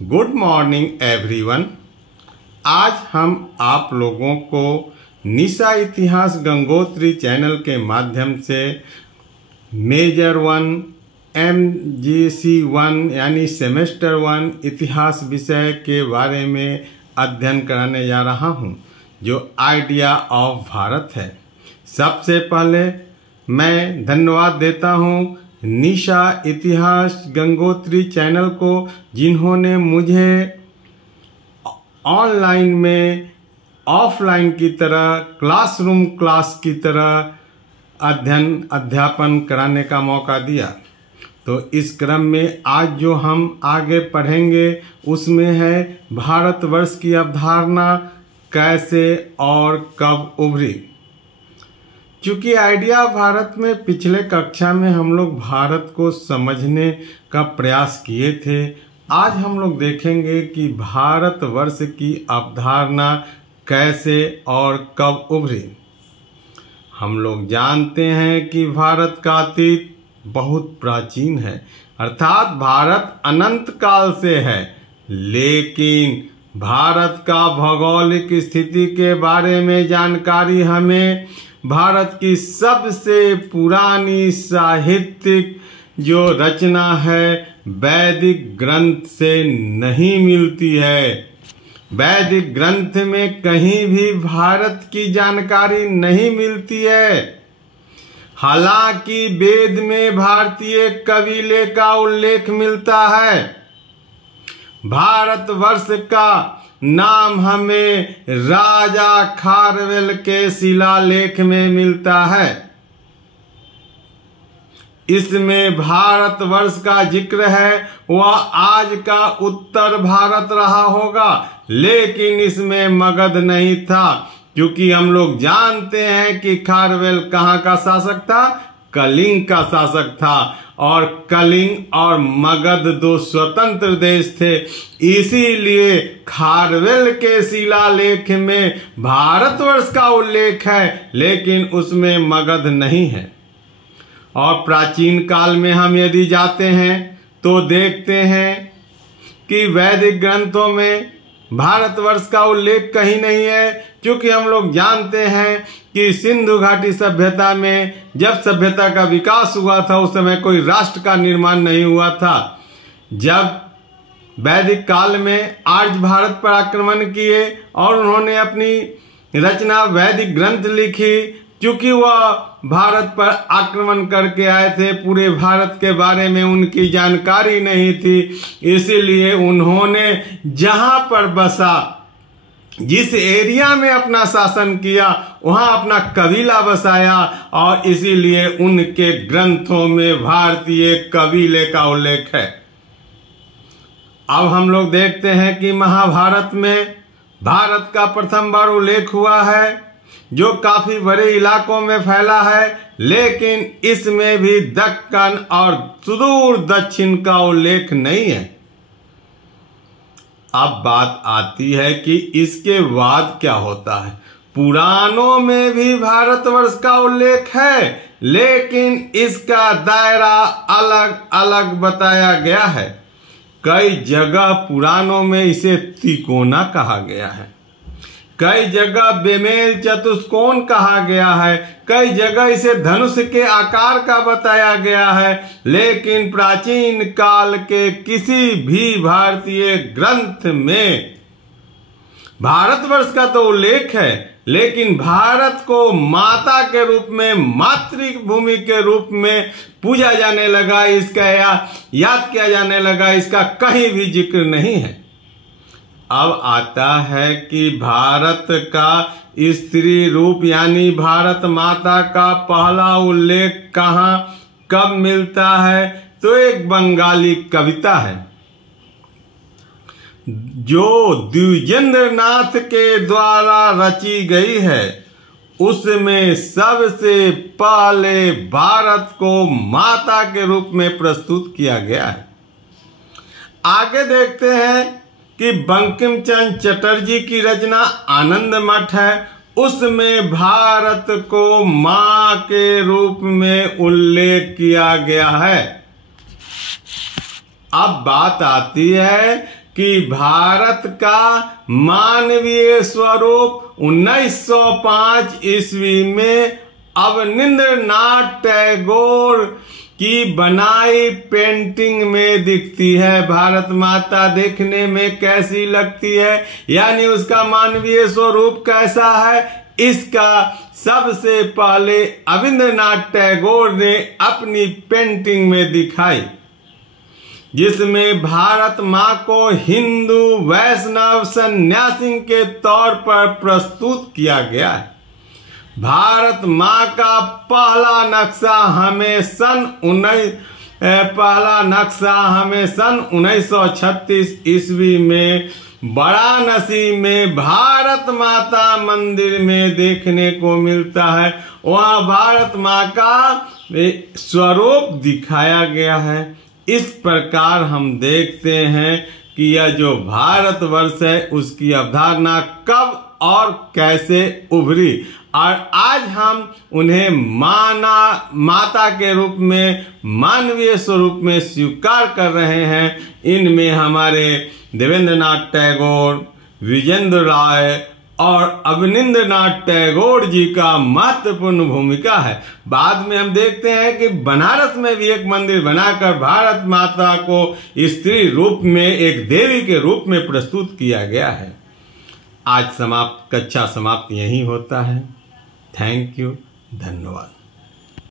Good morning everyone. आज हम आप लोगों को निशा इतिहास गंगोत्री चैनल के माध्यम से मेजर 1 MGC1 यानी सेमेस्टर 1 इतिहास विषय के बारे में अध्ययन कराने जा रहा हूं, जो आइडिया ऑफ भारत है। सबसे पहले मैं धन्यवाद देता हूं निशा इतिहास गंगोत्री चैनल को, जिन्होंने मुझे ऑनलाइन में ऑफलाइन की तरह क्लासरूम क्लास की तरह अध्यापन कराने का मौका दिया। तो इस क्रम में आज जो हम आगे पढ़ेंगे उसमें है भारतवर्ष की अवधारणा कैसे और कब उभरी। चूँकि आइडिया भारत में पिछले कक्षा में हम लोग भारत को समझने का प्रयास किए थे, आज हम लोग देखेंगे कि भारतवर्ष की अवधारणा कैसे और कब उभरी। हम लोग जानते हैं कि भारत का अतीत बहुत प्राचीन है, अर्थात भारत अनंत काल से है, लेकिन भारत का भौगोलिक स्थिति के बारे में जानकारी हमें भारत की सबसे पुरानी साहित्यिक जो रचना है वैदिक ग्रंथ से नहीं मिलती है। वैदिक ग्रंथ में कहीं भी भारत की जानकारी नहीं मिलती है। हालांकि वेद में भारतीय कबीले का उल्लेख मिलता है। भारतवर्ष का नाम हमें राजा खारवेल के शिलालेख में मिलता है। इसमें भारतवर्ष का जिक्र है, वह आज का उत्तर भारत रहा होगा, लेकिन इसमें मगध नहीं था, क्योंकि हम लोग जानते हैं कि खारवेल कहाँ का शासक था, कलिंग का शासक था, और कलिंग और मगध दो स्वतंत्र देश थे। इसीलिए खारवेल के शिलालेख में भारतवर्ष का उल्लेख है, लेकिन उसमें मगध नहीं है। और प्राचीन काल में हम यदि जाते हैं तो देखते हैं कि वैदिक ग्रंथों में भारतवर्ष का उल्लेख कहीं नहीं है, क्योंकि हम लोग जानते हैं कि सिंधु घाटी सभ्यता में जब सभ्यता का विकास हुआ था उस समय कोई राष्ट्र का निर्माण नहीं हुआ था। जब वैदिक काल में आर्य भारत पर आक्रमण किए और उन्होंने अपनी रचना वैदिक ग्रंथ लिखी, क्योंकि वह भारत पर आक्रमण करके आए थे, पूरे भारत के बारे में उनकी जानकारी नहीं थी, इसीलिए उन्होंने जहां पर बसा, जिस एरिया में अपना शासन किया, वहां अपना कबीला बसाया, और इसीलिए उनके ग्रंथों में भारतीय कबीले का उल्लेख है। अब हम लोग देखते हैं कि महाभारत में भारत का प्रथम बार उल्लेख हुआ है, जो काफी बड़े इलाकों में फैला है, लेकिन इसमें भी दक्कन और सुदूर दक्षिण का उल्लेख नहीं है। अब बात आती है कि इसके बाद क्या होता है। पुराणों में भी भारतवर्ष का उल्लेख है, लेकिन इसका दायरा अलग अलग बताया गया है। कई जगह पुराणों में इसे तिकोना कहा गया है, कई जगह बेमेल चतुष्कोण कहा गया है, कई जगह इसे धनुष के आकार का बताया गया है, लेकिन प्राचीन काल के किसी भी भारतीय ग्रंथ में भारतवर्ष का तो उल्लेख है, लेकिन भारत को माता के रूप में, मातृभूमि के रूप में पूजा जाने लगा, इसका याद किया जाने लगा, इसका कहीं भी जिक्र नहीं है। अब आता है कि भारत का स्त्री रूप यानी भारत माता का पहला उल्लेख कहाँ कब मिलता है, तो एक बंगाली कविता है जो द्विजेंद्र नाथ के द्वारा रची गई है। उसमें सबसे पहले भारत को माता के रूप में प्रस्तुत किया गया है। आगे देखते हैं कि बंकिम चंद्र चटर्जी की रचना आनंद मठ है, उसमें भारत को मां के रूप में उल्लेख किया गया है। अब बात आती है कि भारत का मानवीय स्वरूप 1905 ईस्वी में अवनींद्रनाथ टैगोर की बनाई पेंटिंग में दिखती है। भारत माता देखने में कैसी लगती है, यानी उसका मानवीय स्वरूप कैसा है, इसका सबसे पहले अवनींद्रनाथ टैगोर ने अपनी पेंटिंग में दिखाई, जिसमें भारत माँ को हिंदू वैष्णव सन्यासी के तौर पर प्रस्तुत किया गया है। भारत माँ का पहला नक्शा हमें सन 1936 ईस्वी में वाराणसी में भारत माता मंदिर में देखने को मिलता है। वहाँ भारत माँ का स्वरूप दिखाया गया है। इस प्रकार हम देखते हैं कि यह जो भारतवर्ष है उसकी अवधारणा कब और कैसे उभरी, और आज हम उन्हें माता के रूप में, मानवीय स्वरूप में स्वीकार कर रहे हैं। इनमें हमारे देवेंद्रनाथ टैगोर, विजेंद्र राय और अवनींद्रनाथ टैगोर जी का महत्वपूर्ण भूमिका है। बाद में हम देखते हैं कि बनारस में भी एक मंदिर बनाकर भारत माता को स्त्री रूप में, एक देवी के रूप में प्रस्तुत किया गया है। आज कक्षा समाप्त यही होता है। थैंक यू, धन्यवाद।